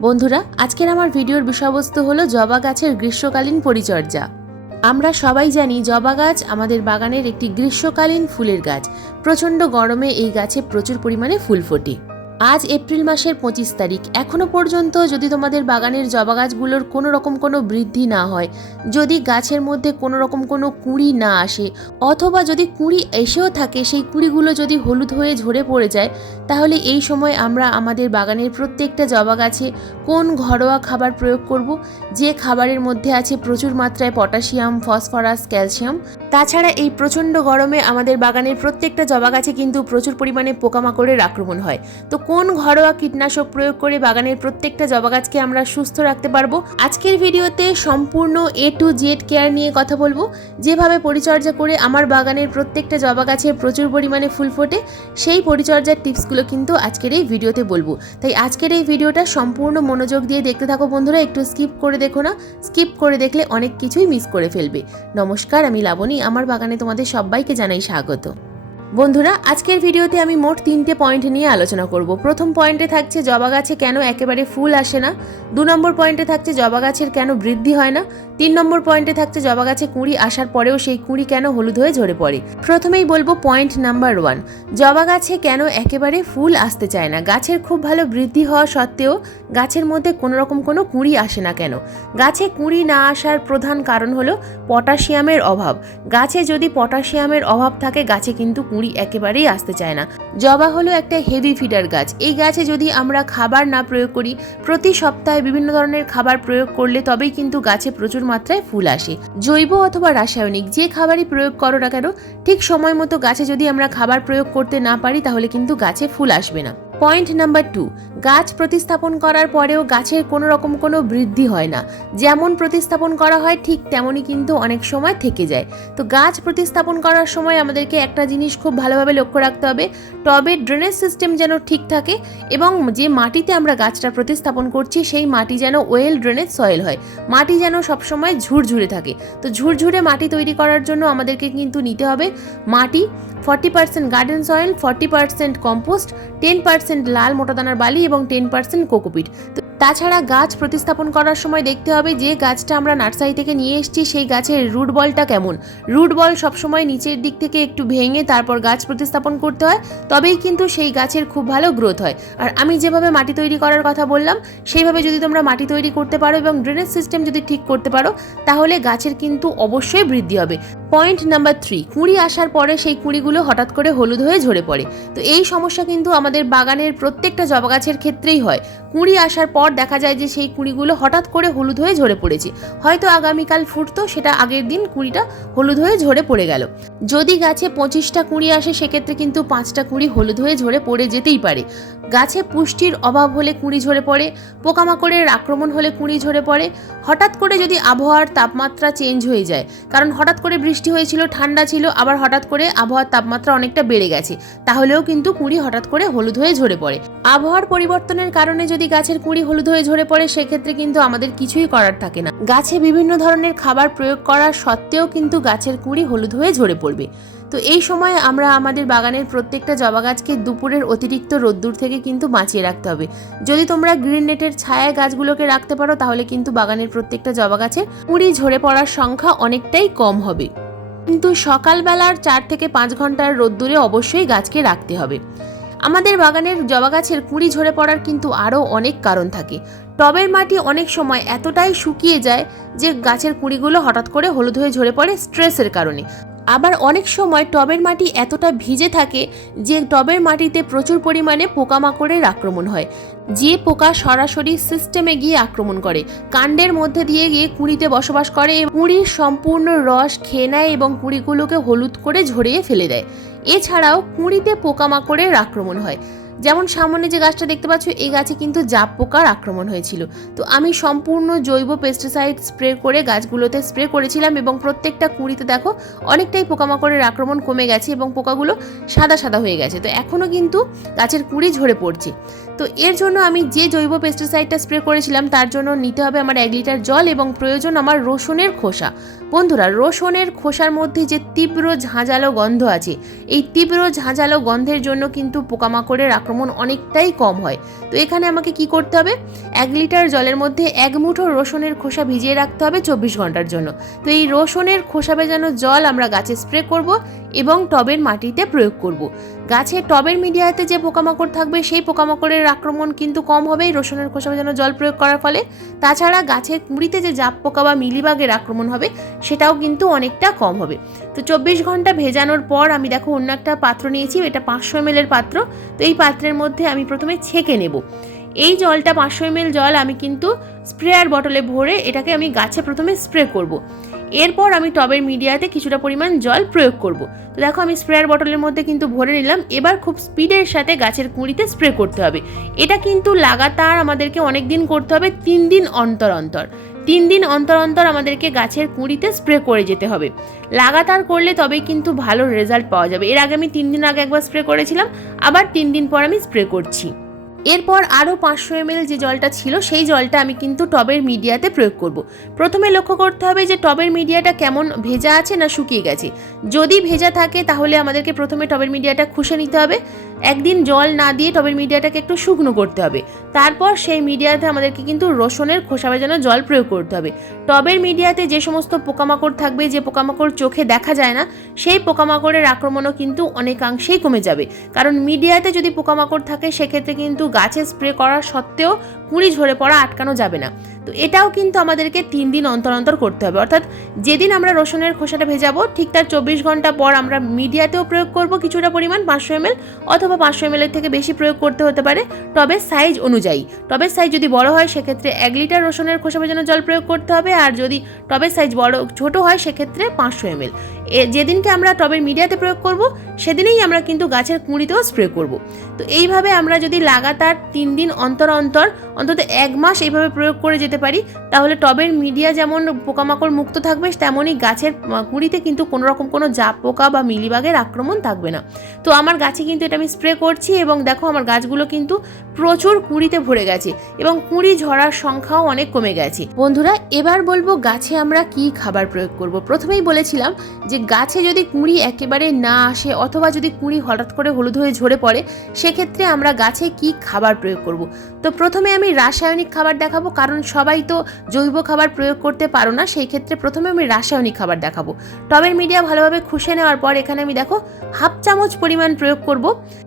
বন্ধুরা, আজকের আমার ভিডিওর বিষয়বস্তু হলো জবা গাছের গ্রীষ্মকালীন পরিচর্যা। আমরা সবাই জানি জবা গাছ আমাদের বাগানের একটি গ্রীষ্মকালীন ফুলের গাছ। প্রচণ্ড গরমে এই গাছে প্রচুর পরিমাণে ফুল ফোটে। আজ এপ্রিল মাসের 25 তারিখ, এখনও পর্যন্ত যদি তোমাদের বাগানের জবা গাছগুলোর কোনো রকম কোনো বৃদ্ধি না হয়, যদি গাছের মধ্যে কোনো রকম কোনো কুঁড়ি না আসে, অথবা যদি কুঁড়ি এসেও থাকে সেই কুঁড়িগুলো যদি হলুদ হয়ে ঝরে পড়ে যায়, তাহলে এই সময় আমরা আমাদের বাগানের প্রত্যেকটা জবা গাছে কোন ঘরোয়া খাবার প্রয়োগ করব, যে খাবারের মধ্যে আছে প্রচুর মাত্রায় পটাশিয়াম, ফসফরাস, ক্যালসিয়াম। তাছাড়া এই প্রচণ্ড গরমে আমাদের বাগানের প্রত্যেকটা জবা গাছে কিন্তু প্রচুর পরিমাণে পোকামাকড়ের আক্রমণ হয়। তো কোন ঘরোয়া কীটনাশক প্রয়োগ করে বাগানের প্রত্যেকটা জবা গাছকে আমরা সুস্থ রাখতে পারবো, আজকের ভিডিওতে সম্পূর্ণ A to Z কেয়ার নিয়ে কথা বলবো। যেভাবে পরিচর্যা করে আমার বাগানের প্রত্যেকটা জবা গাছে প্রচুর পরিমাণে ফুল ফোটে, সেই পরিচর্যার টিপসগুলো কিন্তু আজকের এই ভিডিওতে বলবো। তাই আজকের এই ভিডিওটা সম্পূর্ণ মনোযোগ দিয়ে দেখতে থাকো বন্ধুরা, একটু স্কিপ করে দেখো না। স্কিপ করে দেখলে অনেক কিছুই মিস করে ফেলবে। নমস্কার, আমি লাবণী, আমার বাগানে তোমাদের সবাইকে জানাই স্বাগত। বন্ধুরা, আজকের ভিডিওতে আমি মোট 3টে পয়েন্ট নিয়ে আলোচনা করব। প্রথম পয়েন্টে থাকছে জবা গাছে কেন একেবারে ফুল আসে না, 2 নম্বর পয়েন্টে থাকছে জবা গাছের কেন বৃদ্ধি হয় না, 3 নম্বর পয়েন্টে থাকছে জবা গাছে কুঁড়ি আসার পরেও সেই কুঁড়ি কেন হলুদ হয়ে ঝরে পড়ে। প্রথমেই বলবো পয়েন্ট নাম্বার 1, জবা গাছে কেন একেবারে ফুল আসতে চায় না। গাছের খুব ভালো বৃদ্ধি হওয়া সত্ত্বেও গাছের মধ্যে কোনো রকম কোনো কুঁড়ি আসে না কেন? গাছে কুঁড়ি না আসার প্রধান কারণ হলো পটাশিয়ামের অভাব। গাছে যদি পটাশিয়ামের অভাব থাকে, গাছে কিন্তু কুঁড়ি একেবারেই আসতে চায় না। জবা হলো একটা হেভি ফিডার গাছ। এই গাছে যদি আমরা খাবার না প্রয়োগ করি, প্রতি সপ্তাহে বিভিন্ন ধরনের খাবার প্রয়োগ করলে তবেই কিন্তু গাছে প্রচুর মাত্রায় ফুল আসে। জৈব অথবা রাসায়নিক যে খাবারই প্রয়োগ করো না কেন, ঠিক সময় মতো গাছে যদি আমরা খাবার প্রয়োগ করতে না পারি, তাহলে কিন্তু গাছে ফুল আসবে না। পয়েন্ট নাম্বার 2, গাছ প্রতিস্থাপন করার পরেও গাছের কোনো রকম কোনো বৃদ্ধি হয় না। যেমন প্রতিস্থাপন করা হয় ঠিক তেমনই কিন্তু অনেক সময় থেকে যায়। তো গাছ প্রতিস্থাপন করার সময় আমাদেরকে একটা জিনিস খুব ভালোভাবে লক্ষ্য রাখতে হবে, টবের ড্রেনেজ সিস্টেম যেন ঠিক থাকে এবং যে মাটিতে আমরা গাছটা প্রতিস্থাপন করছি সেই মাটি যেন ওয়েল ড্রেনেজ সয়েল হয়। মাটি যেন সবসময় ঝুরঝুরে থাকে। তো ঝুরঝুরে মাটি তৈরি করার জন্য আমাদেরকে কিন্তু নিতে হবে মাটি 40% গার্ডেন সয়েল, 40% কম্পোস্ট, 10% লাল মোটাদানার বালি এবং 10% কোকোপিট। তাছাড়া গাছ প্রতিস্থাপন করার সময় দেখতে হবে যে গাছটা আমরা নার্সারি থেকে নিয়ে এসেছি সেই গাছের রুট বলটা কেমন। রুট বল সবসময় নিচের দিক থেকে একটু ভেঙে তারপর গাছ প্রতিস্থাপন করতে হয়, তবেই কিন্তু সেই গাছের খুব ভালো গ্রোথ হয়। আর আমি যেভাবে মাটি তৈরি করার কথা বললাম, সেইভাবে যদি তোমরা মাটি তৈরি করতে পারো এবং ড্রেনেজ সিস্টেম যদি ঠিক করতে পারো, তাহলে গাছের কিন্তু অবশ্যই বৃদ্ধি হবে। পয়েন্ট নাম্বার 3, কুঁড়ি আসার পরে সেই কুঁড়িগুলো হঠাৎ করে হলুদ হয়ে ঝরে পড়ে। তো এই সমস্যা কিন্তু আমাদের বাগানের প্রত্যেকটা জবা গাছের ক্ষেত্রেই হয়। কুঁড়ি আসার পর দেখা যায় যে সেই কুঁড়িগুলো হঠাৎ করে হলুদ হয়ে ঝরে পড়েছে। হয়তো আগামীকাল ফুটতো, সেটা আগের দিন কুঁড়িটা হলুদ হয়ে ঝরে পড়ে গেল। যদি গাছে 25টা কুঁড়ি আসে, সেক্ষেত্রে কিন্তু 5টা কুঁড়ি হলুদ হয়ে ঝরে পড়ে যেতেই পারে। গাছে পুষ্টির অভাব হলে কুঁড়ি ঝরে পড়ে, পোকামাকড়ের আক্রমণ হলে কুঁড়ি ঝরে পড়ে, হঠাৎ করে যদি আবহাওয়ার তাপমাত্রা চেঞ্জ হয়ে যায়, কারণ হঠাৎ করে বৃষ্টি হয়েছিল, ঠান্ডা ছিল, আবার হঠাৎ করে আবহাওয়ার তাপমাত্রা অনেকটা বেড়ে গেছে, তাহলেও কিন্তু কুঁড়ি হঠাৎ করে হলুদ হয়ে ঝরে পড়ে। আবহাওয়ার পরিবর্তনের কারণে যদি গাছের কুঁড়ি হলুদ হয়ে ঝরে পড়ে, সেক্ষেত্রে কিন্তু আমাদের কিছুই করার থাকে না। গাছে বিভিন্ন ধরনের খাবার প্রয়োগ করা সত্ত্বেও কিন্তু গাছের কুঁড়ি হলুদ হয়ে ঝরে পড়বে। তো এই সময় আমরা আমাদের বাগানের প্রত্যেকটা জবা গাছকে দুপুরের অতিরিক্ত রোদ্দুর থেকে কিন্তু বাঁচিয়ে রাখতে হবে। যদি তোমরা গ্রিন নেটের ছায়ায় গাছগুলোকে রাখতে পারো, তাহলে কিন্তু বাগানের প্রত্যেকটা জবা গাছে কুঁড়ি ঝরে পড়ার সংখ্যা অনেকটাই কম হবে। কিন্তু সকালবেলার 4 থেকে 5 ঘন্টার রোদ্দুরে অবশ্যই গাছকে রাখতে হবে। আমাদের বাগানের জবা গাছের কুঁড়ি ঝরে পড়ার কিন্তু আরও অনেক কারণ থাকে। টবের মাটি অনেক সময় এতটাই শুকিয়ে যায় যে গাছের কুঁড়িগুলো হঠাৎ করে হলুদ হয়ে ঝরে পড়ে স্ট্রেসের কারণে। আবার অনেক সময় টবের মাটি এতটা ভিজে থাকে যে টবের মাটিতে প্রচুর পরিমাণে পোকামাকড়ের আক্রমণ হয়। যে পোকা সরাসরি সিস্টেমে গিয়ে আক্রমণ করে, কাণ্ডের মধ্যে দিয়ে গিয়ে কুঁড়িতে বসবাস করে, কুঁড়ির সম্পূর্ণ রস খেয়ে নেয় এবং কুঁড়িগুলোকে হলুদ করে ঝরিয়ে ফেলে দেয়। এছাড়াও কুঁড়িতে পোকামাকড়ের আক্রমণ হয়। যেমন সামনে যে গাছটা দেখতে পাচ্ছ, এই গাছে কিন্তু জাপ পোকার আক্রমণ হয়েছিল। তো আমি সম্পূর্ণ জৈব পেস্টিসাইড স্প্রে করে গাছগুলোতে স্প্রে করেছিলাম এবং প্রত্যেকটা কুঁড়িতে দেখো অনেকটাই পোকামাকড়ের আক্রমণ কমে গেছে এবং পোকাগুলো সাদা সাদা হয়ে গেছে। তো এখনও কিন্তু গাছের কুঁড়ি ঝরে পড়ছে। তো এর জন্য আমি যে জৈব পেস্টিসাইডটা স্প্রে করেছিলাম, তার জন্য নিতে হবে আমার 1 লিটার জল এবং প্রয়োজন আমার রসুনের খোসা। বন্ধুরা, রসুনের খোসার মধ্যে যে তীব্র ঝাঁঝালো গন্ধ আছে, এই তীব্র ঝাঁঝালো গন্ধের জন্য কিন্তু পোকামাকড়ের আক্রমণ অনেকটাই কম হয়। তো এখানে আমাকে কি করতে হবে, 1 লিটার জলের মধ্যে 1 মুঠো রসুনের খোসা ভিজিয়ে রাখতে হবে 24 ঘন্টার জন্য। তো এই রসুনের খোসা ভেজানো জল আমরা গাছে স্প্রে করব এবং টবের মাটিতে প্রয়োগ করব। গাছে টবের মিডিয়াতে যে পোকামাকড় থাকবে সেই পোকামাকড়ের আক্রমণ কিন্তু কম হবে এই রসুনের খোসা ভেজানো জল প্রয়োগ করার ফলে। তাছাড়া গাছের কুঁড়িতে যে জাপ পোকা বা মিলিবাগের আক্রমণ হবে সেটাও কিন্তু অনেকটা কম হবে। তো 24 ঘন্টা ভেজানোর পর আমি দেখো অন্য একটা পাত্র নিয়েছি, এটা 500 ml এর পাত্র। তো এই পাত্রের মধ্যে আমি প্রথমে ছেঁকে নেব। এই জলটা 500 ml জল আমি কিন্তু স্প্রেয়ার বটলে ভরে এটাকে আমি গাছে প্রথমে স্প্রে করব। এরপর আমি টবের মিডিয়াতে কিছুটা পরিমাণ জল প্রয়োগ করব। তো দেখো আমি স্প্রেয়ার বটলের মধ্যে কিন্তু ভরে নিলাম। এবার খুব স্পিডের সাথে গাছের কুঁড়িতে স্প্রে করতে হবে। এটা কিন্তু লাগাতার আমাদেরকে অনেক দিন করতে হবে, 3 দিন অন্তর অন্তর। 3 দিন অন্তর অন্তর আমাদেরকে গাছের কুঁড়িতে স্প্রে করে যেতে হবে। লাগাতার করলে তবেই কিন্তু ভালো রেজাল্ট পাওয়া যাবে। এর আগে আমি 3 দিন আগে একবার স্প্রে করেছিলাম, আবার 3 দিন পর আমি স্প্রে করছি। এরপর আরও 500 ml যে জলটা ছিল সেই জলটা আমি কিন্তু টবের মিডিয়াতে প্রয়োগ করব। প্রথমে লক্ষ্য করতে হবে যে টবের মিডিয়াটা কেমন ভেজা আছে না শুকিয়ে গেছে। যদি ভেজা থাকে তাহলে আমাদেরকে প্রথমে টবের মিডিয়াটা খুশে নিতে হবে। একদিন জল না দিয়ে টবের মিডিয়াটাকে একটু শুকনো করতে হবে। তারপর সেই মিডিয়াতে আমাদেরকে কিন্তু রসুনের খোসা ভেজানো জল প্রয়োগ করতে হবে। টবের মিডিয়াতে যে সমস্ত পোকামাকড় থাকবে, যে পোকামাকড় চোখে দেখা যায় না, সেই পোকামাকড়ের আক্রমণও কিন্তু অনেকাংশেই কমে যাবে। কারণ মিডিয়াতে যদি পোকামাকড় থাকে সেক্ষেত্রে কিন্তু গাছে স্প্রে করা সত্ত্বেও কুঁড়ি ঝরে পড়া আটকানো যাবে না। তো এটাও কিন্তু আমাদেরকে 3 দিন অন্তর অন্তর করতে হবে। অর্থাৎ যেদিন আমরা রসুনের খোসাটা ভেজাবো ঠিক তার 24 ঘন্টা পর আমরা মিডিয়াতেও প্রয়োগ করব কিছুটা পরিমাণ 500 ml, অথবা 500 ml এর থেকে বেশি প্রয়োগ করতে হতে পারে টবের সাইজ অনুযায়ী। টবের সাইজ যদি বড় হয় সেক্ষেত্রে 1 লিটার রসুনের খোসা ভেজানো জল প্রয়োগ করতে হবে, আর যদি টবের সাইজ ছোট হয় সেক্ষেত্রে 500 ml। যেদিনকে আমরা টবের মিডিয়াতে প্রয়োগ করব সেদিনেই আমরা কিন্তু গাছের কুঁড়িতেও স্প্রে করব। তো এইভাবে আমরা যদি লাগাতার 3 দিন অন্তর অন্তর অন্তত 1 মাস এইভাবে প্রয়োগ করে যেতে পারি তাহলে টবের মিডিয়া যেমন পোকামাকড় মুক্ত থাকবে, তেমনই গাছের কুঁড়িতে কিন্তু কোনো রকম কোনো জাপ পোকা বা মিলিবাগের আক্রমণ থাকবে না। তো আমার গাছে কিন্তু এটা আমি স্প্রে করছি এবং দেখো আমার গাছগুলো কিন্তু প্রচুর কুঁড়িতে ভরে গেছে এবং কুঁড়ি ঝরার সংখ্যাও অনেক কমে গেছে। বন্ধুরা, এবার বলবো গাছে আমরা কি খাবার প্রয়োগ করব। প্রথমেই বলেছিলাম যে গাছে যদি কুঁড়ি একেবারে না আসে অথবা যদি কুঁড়ি হঠাৎ করে হলুদ হয়ে ঝরে পড়ে সেক্ষেত্রে আমরা গাছে কি খাবার প্রয়োগ করব। তো প্রথমে আমি রাসায়নিক খাবার দেখাবো, কারণ সবাই তো জৈব খাবার প্রয়োগ করতে পারো না, সেই ক্ষেত্রে প্রথমে আমি রাসায়নিক খাবার দেখাবো। টবের মিডিয়া ভালোভাবে খুশে নেওয়ার পর এখানে আমি দেখো 1/2 চামচ পরিমাণ প্রয়োগ করব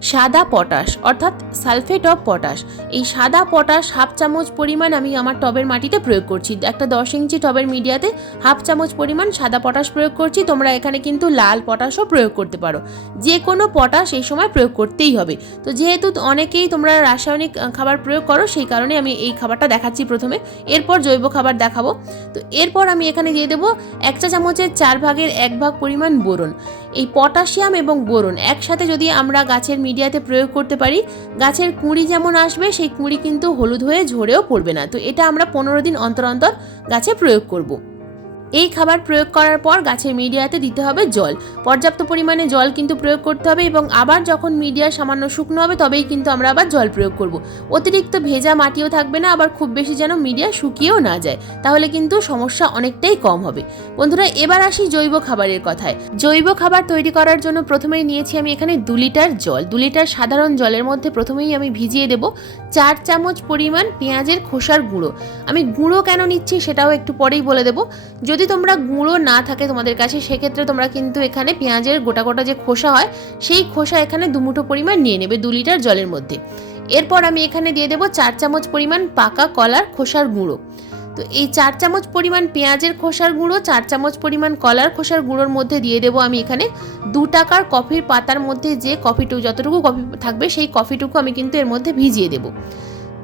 সাদা পটাশ, অর্থাৎ সালফেট অফ পটাশ। এই সাদা পটাশ 1/2 চামচ পরিমাণ আমি আমার টবের মাটিতে প্রয়োগ করছি। একটা 10 ইঞ্চি টবের মিডিয়াতে 1/2 চামচ পরিমাণ সাদা পটাশ প্রয়োগ করছি। তোমরা এখানে কিন্তু লাল পটাশও প্রয়োগ করতে পারো, যে কোনো পটাশ এই সময় প্রয়োগ করতেই হবে। তো যেহেতু অনেকেই তোমরা রাসায়নিক খাবার প্রয়োগ করো সেই কারণে আমি এই খাবারটা দেখাচ্ছি প্রথমে, এরপর জৈব খাবার দেখাবো। তো এরপর আমি এখানে দিয়ে দেবো 1 চা চামচের 4 ভাগের 1 ভাগ পরিমাণ বোরন। এই পটাশিয়াম এবং বোরন একসাথে যদি আমরা গাছের মিডিয়াতে প্রয়োগ করতে পারি, গাছের কুঁড়ি যেমন আসবে সেই কুঁড়ি কিন্তু হলুদ হয়ে ঝরেও পড়বে না। তো এটা আমরা 15 দিন অন্তর অন্তর গাছে প্রয়োগ করব। এই খাবার প্রয়োগ করার পর গাছের মিডিয়াতে দিতে হবে জল, পর্যাপ্ত পরিমাণে জল কিন্তু প্রয়োগ করতে হবে এবং আবার যখন মিডিয়া সামান্য শুকনো হবে তবেই কিন্তু আমরা আবার জল প্রয়োগ করব। অতিরিক্ত ভেজা মাটিও থাকবে না, আবার খুব বেশি যেন মিডিয়া শুকিয়েও না যায়, তাহলে কিন্তু সমস্যা অনেকটাই কম হবে। বন্ধুরা, এবার আসি জৈব খাবারের কথায়। জৈব খাবার তৈরি করার জন্য প্রথমেই নিয়েছি আমি এখানে 2 লিটার জল। 2 লিটার সাধারণ জলের মধ্যে প্রথমেই আমি ভিজিয়ে দেব 4 চামচ পরিমাণ পেঁয়াজের খোসার গুঁড়ো। আমি গুঁড়ো কেন নিচ্ছি সেটাও একটু পরেই বলে দেবো। যদি তোমরা গুঁড়ো না থাকে তোমাদের কাছে সেক্ষেত্রে তোমরা কিন্তু এখানে পেঁয়াজের গোটা গোটা যে খোসা হয় সেই খোসা এখানে 2 মুঠো পরিমাণ নিয়ে নেবে 2 লিটার জলের মধ্যে। এরপর আমি এখানে দিয়ে দেবো 4 চামচ পরিমাণ পাকা কলার খোসার গুঁড়ো। তো এই 4 চামচ পরিমাণ পেঁয়াজের খোসার গুঁড়ো, 4 চামচ পরিমাণ কলার খোসার গুঁড়োর মধ্যে দিয়ে দেবো আমি এখানে 2 টাকার কফির পাতার মধ্যে যে যতটুকু কফি থাকবে সেই কফিটুকু আমি কিন্তু এর মধ্যে ভিজিয়ে দেবো।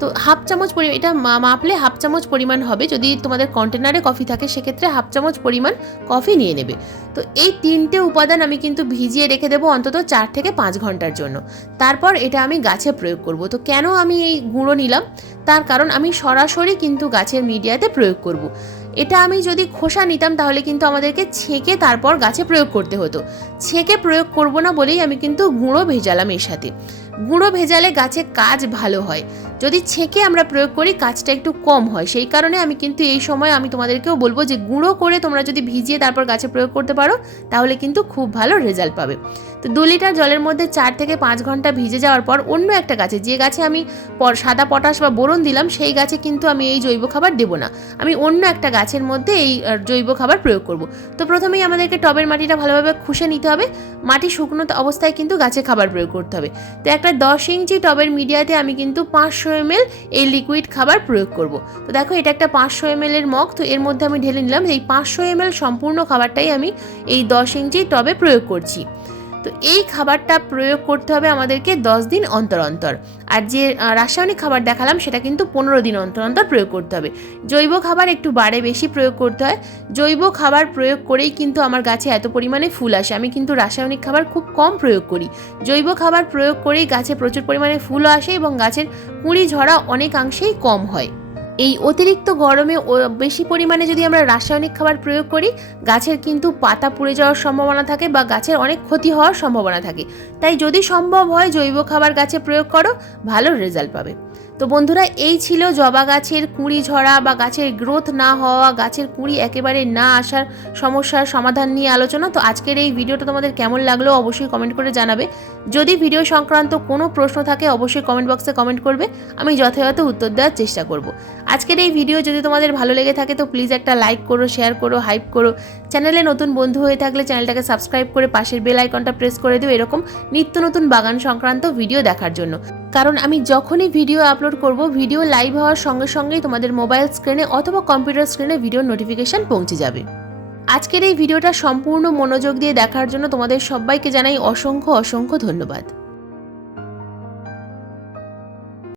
তো 1/2 চামচ পরিমাণ, এটা মাপলে 1/2 চামচ পরিমাণ হবে। যদি তোমাদের কন্টেনারে কফি থাকে সেক্ষেত্রে 1/2 চামচ পরিমাণ কফি নিয়ে নেবে। তো এই 3টে উপাদান আমি কিন্তু ভিজিয়ে রেখে দেবো অন্তত 4 থেকে 5 ঘন্টার জন্য। তারপর এটা আমি গাছে প্রয়োগ করব। তো কেন আমি এই গুঁড়ো নিলাম, তার কারণ আমি সরাসরি কিন্তু গাছের মিডিয়াতে প্রয়োগ করব। এটা আমি যদি খোসা নিতাম তাহলে কিন্তু আমাদেরকে ছেঁকে তারপর গাছে প্রয়োগ করতে হতো। ছেঁকে প্রয়োগ করব না বলেই আমি কিন্তু গুঁড়ো ভেজালাম এর সাথে। গুঁড়ো ভেজালে গাছে কাজ ভালো হয়, যদি ছেঁকে আমরা প্রয়োগ করি কাজটা একটু কম হয়। সেই কারণে আমি কিন্তু এই সময় আমি তোমাদেরকেও বলবো যে গুঁড়ো করে তোমরা যদি ভিজিয়ে তারপর গাছে প্রয়োগ করতে পারো তাহলে কিন্তু খুব ভালো রেজাল্ট পাবে। তো 2 লিটার জলের মধ্যে 4 থেকে 5 ঘন্টা ভিজে যাওয়ার পর অন্য একটা গাছে, যে গাছে আমি সাদা পটাশ বা বোরন দিলাম সেই গাছে কিন্তু আমি এই জৈব খাবার দেবো না, আমি অন্য একটা গাছের মধ্যে এই জৈব খাবার প্রয়োগ করব। তো প্রথমেই আমাদেরকে টবের মাটিটা ভালোভাবে খুশে নিতে হবে, মাটি শুকনো অবস্থায় কিন্তু গাছে খাবার প্রয়োগ করতে হবে। তো একটা 10 ইঞ্চি টবের মিডিয়াতে আমি কিন্তু 500 ml এই লিকুইড খাবার প্রয়োগ করব। তো দেখো এটা একটা 500 ml এর মগ, তো এর মধ্যে আমি ঢেলে নিলাম। এই 500 ml সম্পূর্ণ খাবারটাই আমি এই 10 ইঞ্চি টবে প্রয়োগ করছি। তো এই খাবারটা প্রয়োগ করতে হবে আমাদেরকে 10 দিন অন্তর অন্তর, আর যে রাসায়নিক খাবার দেখালাম সেটা কিন্তু 15 দিন অন্তর অন্তর প্রয়োগ করতে হবে। জৈব খাবার একটু বারে বেশি প্রয়োগ করতে হয়, জৈব খাবার প্রয়োগ করেই কিন্তু আমার গাছে এত পরিমাণে ফুল আসে। আমি কিন্তু রাসায়নিক খাবার খুব কম প্রয়োগ করি, জৈব খাবার প্রয়োগ করেই গাছে প্রচুর পরিমাণে ফুল আসে এবং গাছের কুঁড়ি ঝরা অনেকাংশেই কম হয়। এই অতিরিক্ত গরমে বেশি পরিমাণে যদি আমরা রাসায়নিক খাবার প্রয়োগ করি গাছের কিন্তু পাতা পুড়ে যাওয়ার সম্ভাবনা থাকে বা গাছের অনেক ক্ষতি হওয়ার সম্ভাবনা থাকে। তাই যদি সম্ভব হয় জৈব খাবার গাছে প্রয়োগ করো, ভালো রেজাল্ট পাবে। তো বন্ধুরা, এই ছিল জবা গাছের কুঁড়ি ঝরা বা গাছের গ্রোথ না হওয়া, গাছের কুঁড়ি একেবারে না আসার সমস্যার সমাধান নিয়ে আলোচনা। তো আজকের এই ভিডিওটা তোমাদের কেমন লাগলো অবশ্যই কমেন্ট করে জানাবে। যদি ভিডিও সংক্রান্ত কোনো প্রশ্ন থাকে অবশ্যই কমেন্ট বক্সে কমেন্ট করবে, আমি যথাযথ উত্তর দেওয়ার চেষ্টা করব। আজকের এই ভিডিও যদি তোমাদের ভালো লেগে থাকে তো প্লিজ একটা লাইক করো, শেয়ার করো, হাইপ করো। চ্যানেলে নতুন বন্ধু হয়ে থাকলে চ্যানেলটাকে সাবস্ক্রাইব করে পাশের বেল আইকনটা প্রেস করে দিও এরকম নিত্য নতুন বাগান সংক্রান্ত ভিডিও দেখার জন্য। কারণ আমি যখনই ভিডিও আপলোড করব, ভিডিও লাইভ হওয়ার সঙ্গে সঙ্গেই তোমাদের মোবাইল স্ক্রিনে অথবা কম্পিউটার স্ক্রিনে ভিডিও নোটিফিকেশন পৌঁছে যাবে। আজকের এই ভিডিওটা সম্পূর্ণ মনোযোগ দিয়ে দেখার জন্য তোমাদের সবাইকে জানাই অসংখ্য অসংখ্য ধন্যবাদ।